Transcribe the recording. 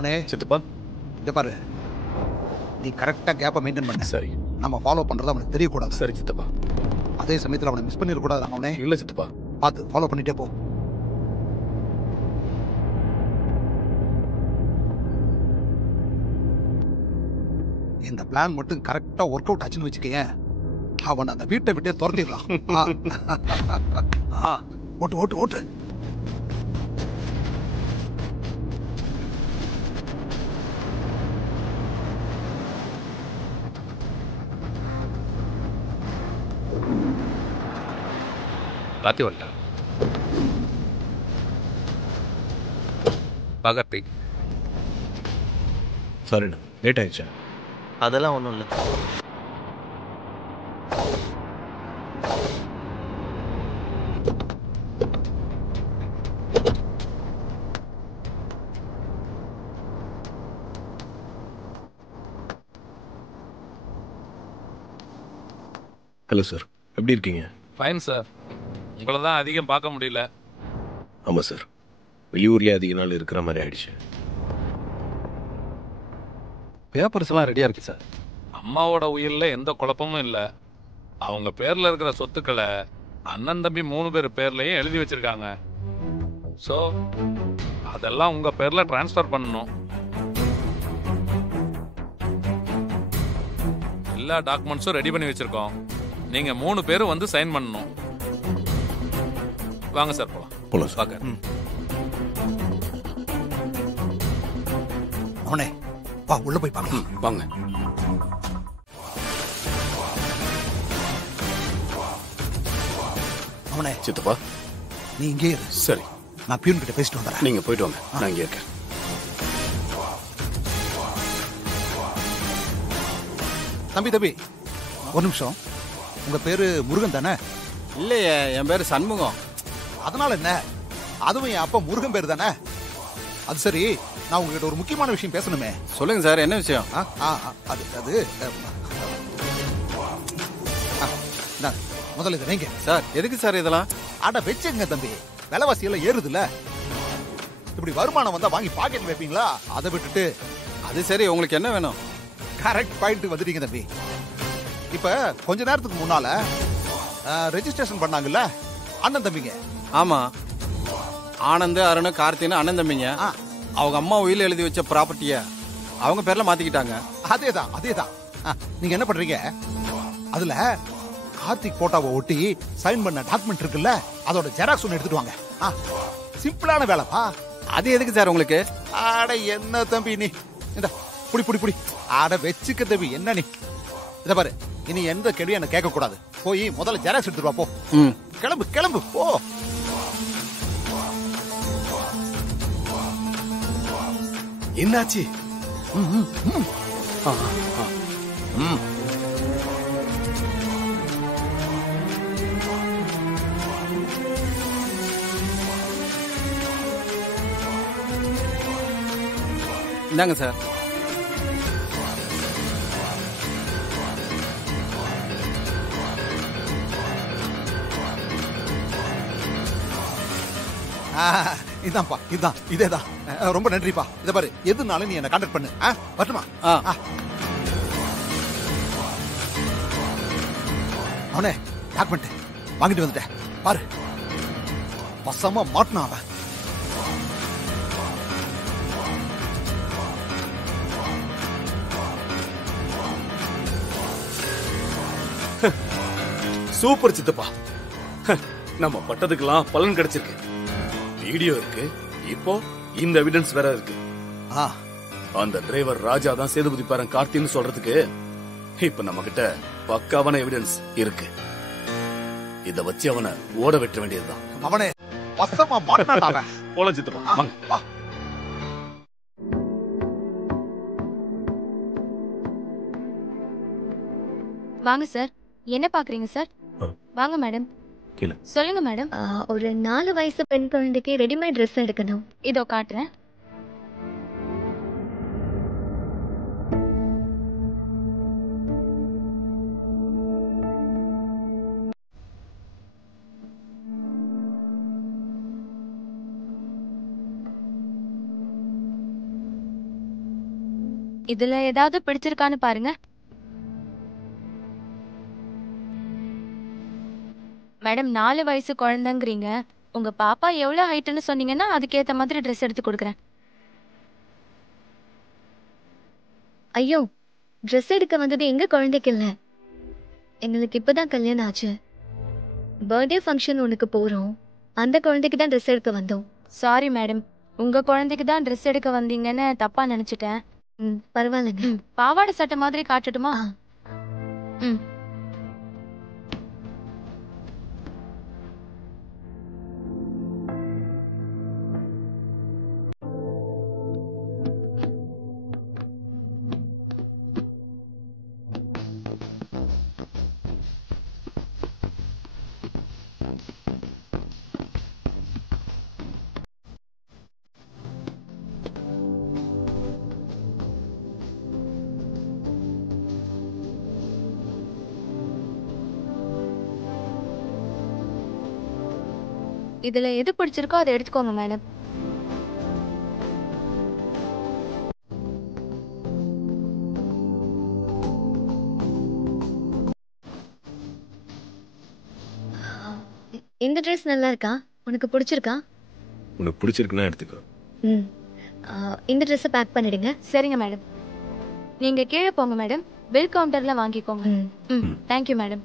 அவனே சித்தப்பா இதை பாரு, நீ கரெக்டாக கேப்பை மெயின்டைன் பண்ண. சரி. நம்ம ஃபாலோ பண்ணுறது அவனுக்கு தெரியக்கூடாது. சரி சித்தப்பா. அதே சமயத்தில் அவனை மிஸ் பண்ணிடக்கூடாது. அவனே இல்லை சித்தப்பா. பார்த்து ஃபாலோ பண்ணிட்டே போ. இந்த பிளான் மட்டும் கரெக்டாக ஒர்க் அவுட் ஆச்சுன்னு வச்சுக்கேன், அவன் அந்த வீட்டை விட்டே துரத்திடலாம். ஓட்டு ஓட்டு ஓட்டு. கார்த்தி வந்துட்டான். கார்த்தி சாரிண்ணா, லேட் ஆயிடுச்சா? அதெல்லாம் ஒன்றும் இல்லை. ஹலோ சார், எப்படி இருக்கீங்க? Fine sir. உங்களை தான் அதிகம் பார்க்க முடியல. ஆமாம் சார், வெளியூர்லேயே அதிக நாள் இருக்கிற மாதிரி ஆயிடுச்சு. பேப்பர்ஸ்லாம் ரெடியாக இருக்கு சார். அம்மாவோட உயிரில் எந்த குழப்பமும் இல்லை. அவங்க பேரில் இருக்கிற சொத்துக்களை அண்ணன் தம்பி 3 பேர் பேர்லையும் எழுதி வச்சிருக்காங்க. ஸோ அதெல்லாம் உங்கள் பேரில் ட்ரான்ஸ்ஃபர் பண்ணணும். எல்லா டாக்குமெண்ட்ஸும் ரெடி பண்ணி வச்சுருக்கோம். நீங்கள் 3 பேரும் வந்து சைன் பண்ணணும். வாங்க சார் போகலாம். போகலாம் சார். பார்க்க அவனே வா, உள்ள போய் பார்க்கலாம். வாங்க. அவனே சித்தப்பா நீ இங்கே இரு. சரி, நான் பியூன் கிட்ட பேசிட்டு வந்துடுறேன். நீங்கள் போயிட்டு வாங்க, நான் இங்கே இருக்கேன். தம்பி ஒரு நிமிஷம். உங்க பேரு முருகன் தானே? இல்லையே, என் பேரு சண்முகம். அதனால என்ன, அதுவும் என் அப்பா முருகன் பேர் தானே. அது சரி, நான் உங்ககிட்ட ஒரு முக்கியமான விஷயம் பேசணுமே. சொல்லுங்க சார், என்ன விஷயம்? அது அது முதல்ல இதை வைங்க சார். எதுக்கு சார் இதெல்லாம்? அட வச்சுங்க தம்பி, விலைவாசி எல்லாம் ஏறுதுல்ல. இப்படி வருமானம் வந்தா வாங்கி பாக்கெட் வைப்பீங்களா? அதை விட்டுட்டு. அது சரி, உங்களுக்கு என்ன வேணும்? கரெக்ட் பாயிண்ட் வந்துட்டீங்க தம்பி. இப்ப கொஞ்ச நேரத்துக்கு முன்னால ரெஜிஸ்ட்ரேஷன் பண்ணாங்கல்ல அண்ணன் தம்பிங்க. ஆமா, ஆனந்த், அருண், கார்த்தின்னு அண்ணன் தம்பிங்க. அவங்க அம்மா உயில எழுதி வச்ச ப்ராப்பர்ட்டிய அவங்க பேர்ல மாத்திக்கிட்டாங்க. அதேதான் அதேதான். நீங்க என்ன பண்றீங்க, அதுல கார்த்திக் போட்டோவை ஒட்டி சைன் பண்ண டாக்குமெண்ட் இருக்குல்ல, அதோட ஜெராக்ஸ் ஒன்று எடுத்துட்டு வாங்க. சிம்பிளான வேலைப்பா. அது எதுக்கு சார் உங்களுக்கு? ஆட என்ன தம்பி நீ, இந்த புடி புடி புடி. ஆட வச்சுக்க தம்பி, என்ன நீ இத பாரு, இனி எந்த கேள்வியும் என்ன கேட்க கூடாது. போய் முதல்ல ஜெராக்ஸ் எடுத்துட்டு வா. போ, கிளம்பு கிளம்பு போ. என்னாச்சு? இந்தாங்க சார். இதான்ப்பா, இதான் இதேதான். ரொம்ப நன்றிப்பா. இத பாரு, எதுனாலும் நீ என்ன கான்டாக்ட் பண்ணு. வரட்டுமா? அவனே டாக்குமெண்ட் வாங்கிட்டு வந்துட்டேன் பாரு. பசமா மாட்டினா அவன். சூப்பர் சித்தப்பா, நம்ம பட்டதுக்கெல்லாம் பலன் கிடைச்சிருக்கு. வீடியோ இருக்கு, இப்போ இந்த எவிடன்ஸ் வேற இருக்கு. அந்த டிரைவர் ராஜா தான் சேதுபதி பேரன் கார்த்தின்னு சொல்றதுக்கு இப்ப நம்ம கிட்ட பக்காவான எவிடன்ஸ் இருக்கு. இத வச்சு அவனை ஓட வெட்ட வேண்டியதுதான். அவனே பசமா மாட்டினான் அவன். போலாம் சித்தப்பா, வாங்க. வாங்க சார். என்ன பாக்குறீங்க சார்? வாங்க மேடம். சொல்லுங்க மேடம். ஒரு 4 வயசு பெண் குழந்தைக்கு ரெடிமேட் ட்ரெஸ் எடுக்கணும். இதோ காட்டுறேன். இதுல ஏதாவது பிடிச்சிருக்கான்னு பாருங்க. மேடம் 4 வயசு குழந்தைங்கிறீங்க. உங்க பாப்பா எவ்வளவு ஹைட்னு சொன்னீங்கன்னா அதுக்கேத்த மாதிரி ட்ரெஸ் எடுத்து கொடுக்குறேன். ஐயோ, ட்ரெஸ் எடுக்க வந்தது எங்க குழந்தைக்கு இல்ல. எங்களுக்கு இப்பதான் கல்யாணம் ஆச்சு. பர்த்டே ஃபங்க்ஷன் உனக்கு போறோம். அந்த குழந்தைக்கு தான் ட்ரெஸ் எடுக்க வந்தோம். சாரி மேடம், உங்க குழந்தைக்கு தான் ட்ரெஸ் எடுக்க வந்தீங்கன்னு தப்பா நினைச்சிட்டேன். பரவாயில்லைங்க. பாவாடை சட்டை மாதிரி காட்டட்டுமா? ம். இதுல எது பிடிச்சிருக்கோ அதை எடுத்துக்கோங்க மேடம். இந்த ட்ரெஸ் நல்லா இருக்கா? உனக்கு பிடிச்சிருக்கா? உனக்கு பிடிச்சிருக்குன்னா எடுத்துக்கோ. ம். இந்த ட்ரெஸ்ஸை பேக் பண்ணிடுங்க. சரிங்க மேடம். நீங்க கீழே போங்க மேடம். பில் கவுண்டர்ல வாங்கிக்கோங்க. ம். Thank you madam.